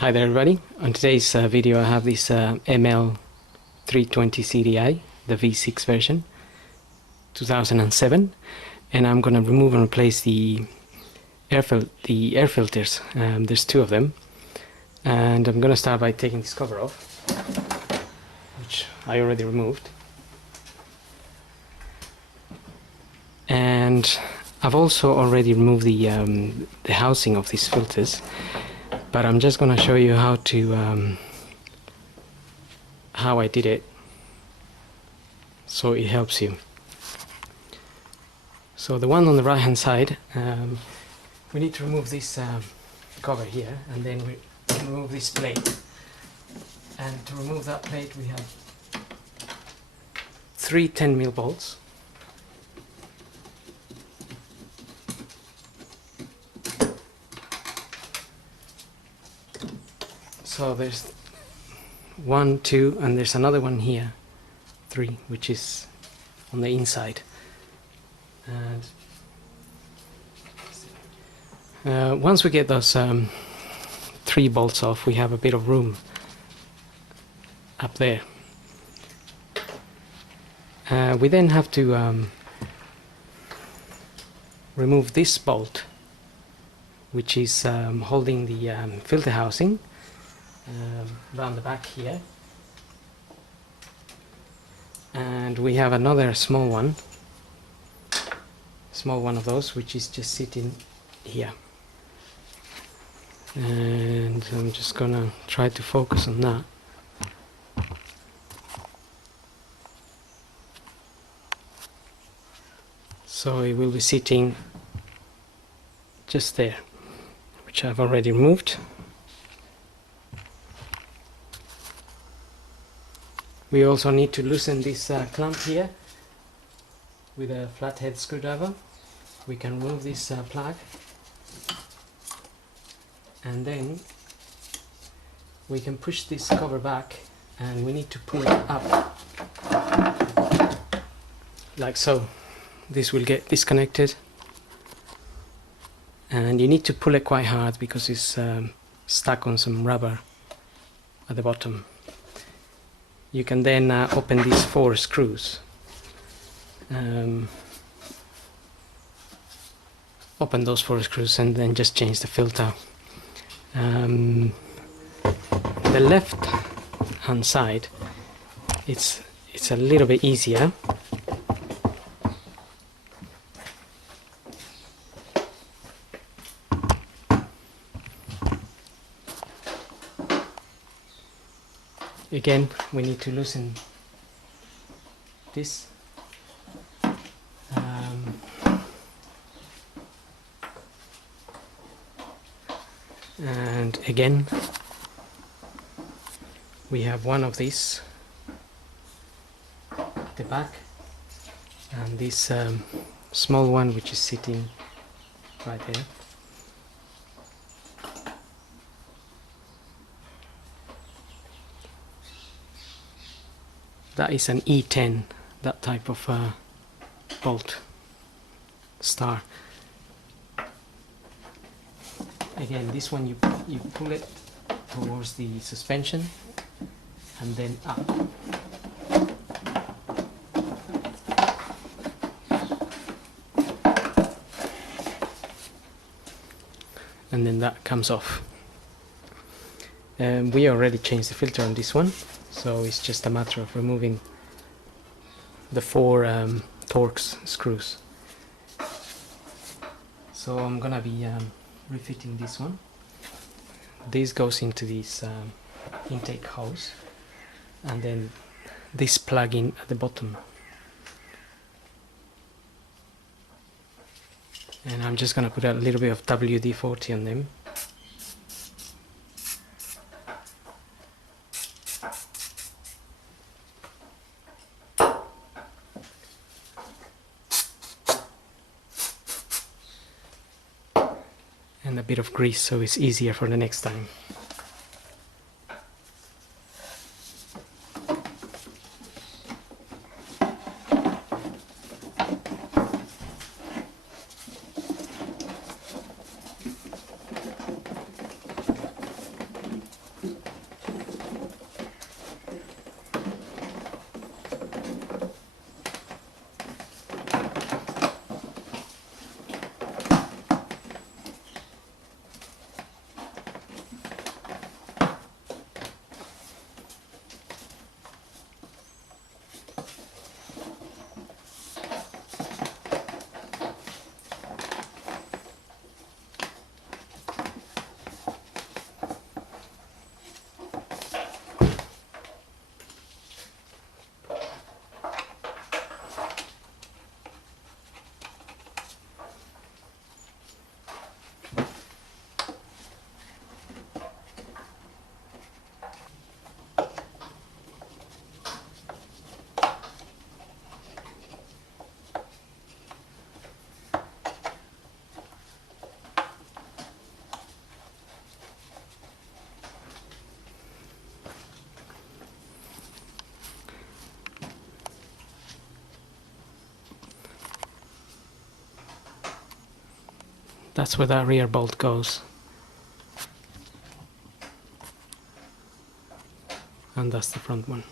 Hi there everybody. On today's video I have this ML320 CDI, the V6 version, 2007, and I'm going to remove and replace the air filters. There's two of them, and I'm going to start by taking this cover off, which I already removed. And I've also already removed the housing of these filters, but I'm just going to show you how to how I did it, so it helps you. So the one on the right hand side, we need to remove this cover here, and then we remove this plate. And to remove that plate we have three 10mm bolts. So there's 1, 2, and there's another one here, 3, which is on the inside. And once we get those 3 bolts off, we have a bit of room up there. We then have to remove this bolt, which is holding the filter housing around the back here, and we have another small one of those, which is just sitting here, and I'm just gonna try to focus on that. So it will be sitting just there, which I've already removed. We also need to loosen this clamp here with a flathead screwdriver. We can remove this plug, and then we can push this cover back, and we need to pull it up like so. This will get disconnected, and you need to pull it quite hard because it's stuck on some rubber at the bottom. You can then open these 4 screws. Open those 4 screws and then just change the filter. The left hand side, it's a little bit easier. Again, we need to loosen this. And again, we have one of these at the back, and this small one which is sitting right there. That is an E10, that type of bolt star. Again, this one you pull it towards the suspension and then up. And then that comes off. We already changed the filter on this one, so it's just a matter of removing the 4 Torx screws. So I'm gonna be refitting this one. This goes into this intake hose, and then this plug-in at the bottom. And I'm just gonna put a little bit of WD-40 on them. And a bit of grease so it's easier for the next time. That's where that rear bolt goes. And that's the front one.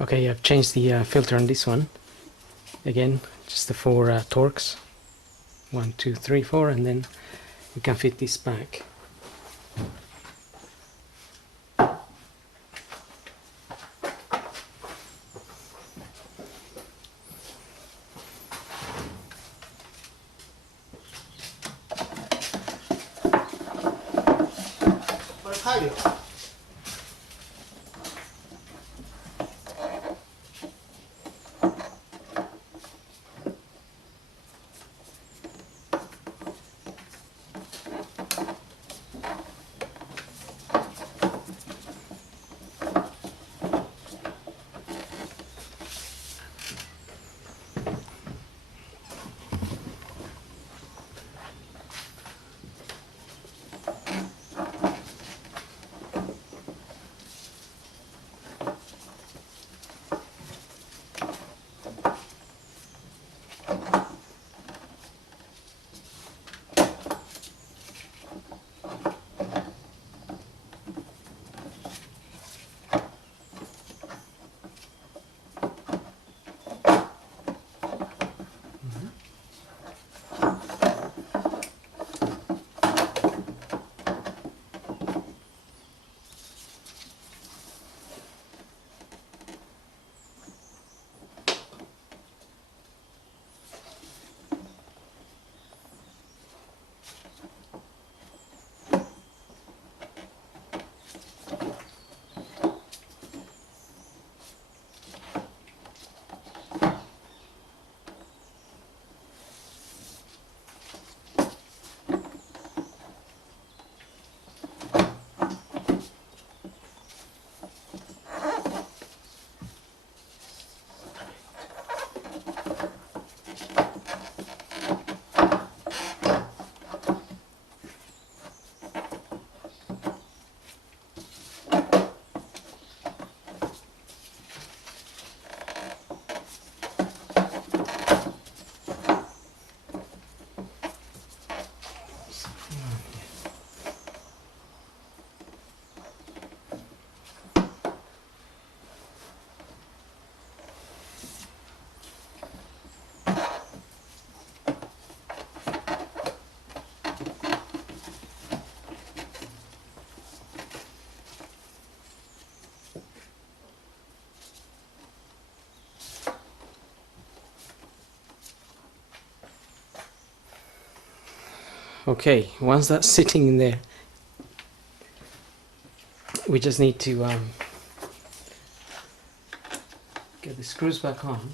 Okay, I've changed the filter on this one. Again, just the 4 Torx. 1, 2, 3, 4, and then we can fit this back. Okay, once that's sitting in there, we just need to get the screws back on.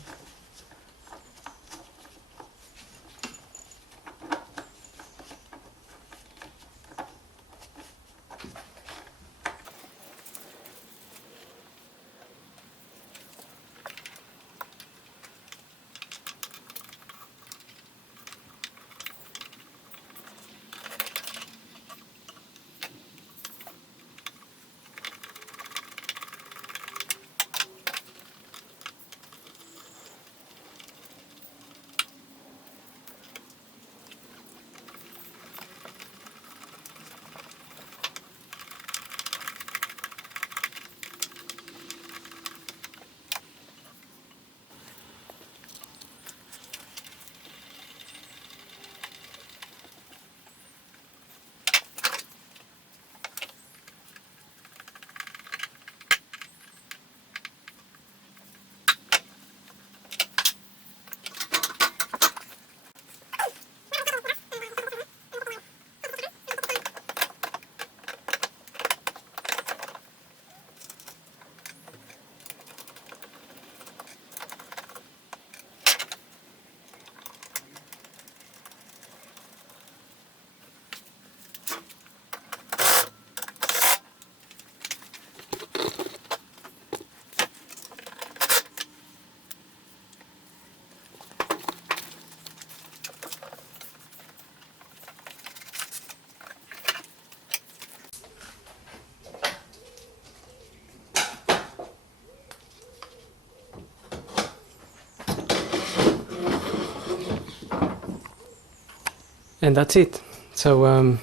And that's it. So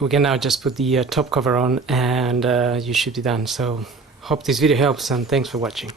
we can now just put the top cover on, and you should be done. So hope this video helps, and thanks for watching.